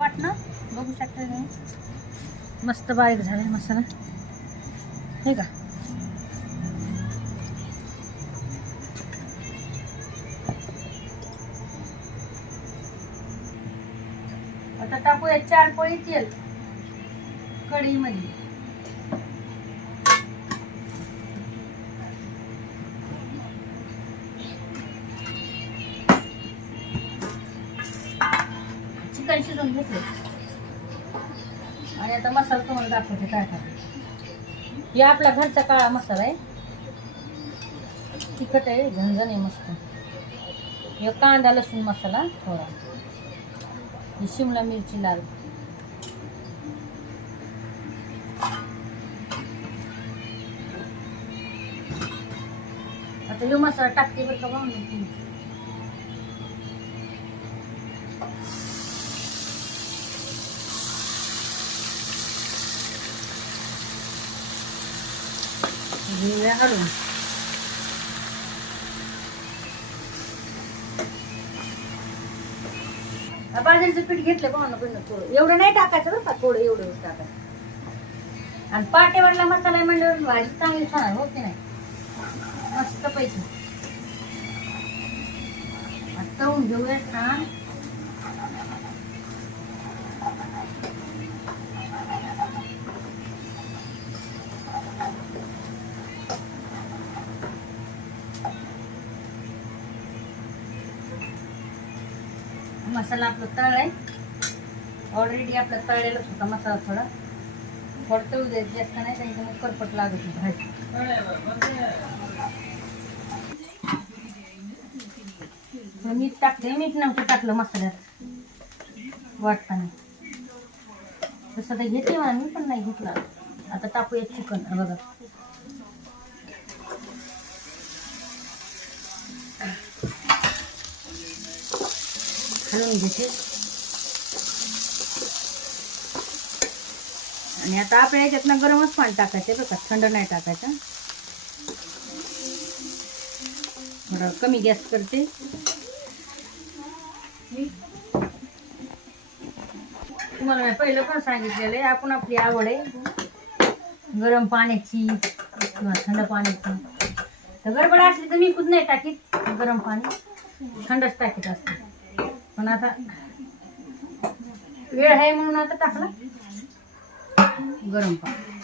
वाटणं बघू शकता तुम्ही, मस्त बारीक झालाय मसाला हे का. आता टाकूया 4 पळी तेल कढईमध्ये. चिकन शिजवून घेतले आणि आता मसाला तुम्हाला दाखवते काय टाकते. हे आपला घरचा काळा मसाला आहे, तिखट आहे, झणझण आहे मस्त. हे कांदा लसूण मसाला थोडा, ही शिमला मिरची लाल. आता हे मसाला टाकते बरं का म्हणून. घालून बाजरीचं पीठ घेतलं पण थोडं, एवढं नाही टाकायचं बरं का, थोडं एवढं टाकायचं. आणि पाटेवरला मसाला म्हणल्यावर भाजी चांगली छान होत नाही, मस्त पैकी तळून घेऊया छान. मसाला आपला तळलाय ऑलरेडी, आपला तळलेलाच होता मसाला. थोडा तळू द्यायचं, जास्त नाही तर मग करपट लागत भाजी. मीठ टाकते, मीठ नव्हतं टाकलं मसाल्यात वाटताना, तसं तर घेते म्हणा मी, पण नाही घेतला. आता टाकूया चिकन. बघा हलवून घेते. आणि आता आपल्या याच्यातनं गरमच पाणी टाकायचं बघा, थंड नाही टाकायचं. थोडं कमी गॅस करते. तुम्हाला मी पहिलं पण सांगितलेलं आहे, आपण आपली आवड आहे गरम पाण्याची किंवा थंड पाण्याची. तर गडबड असली तर मी खुद नाही टाकीत गरम पाणी, थंडच टाकीत असते. पण आता वेळ आहे म्हणून आता टाकला गरम पाणी.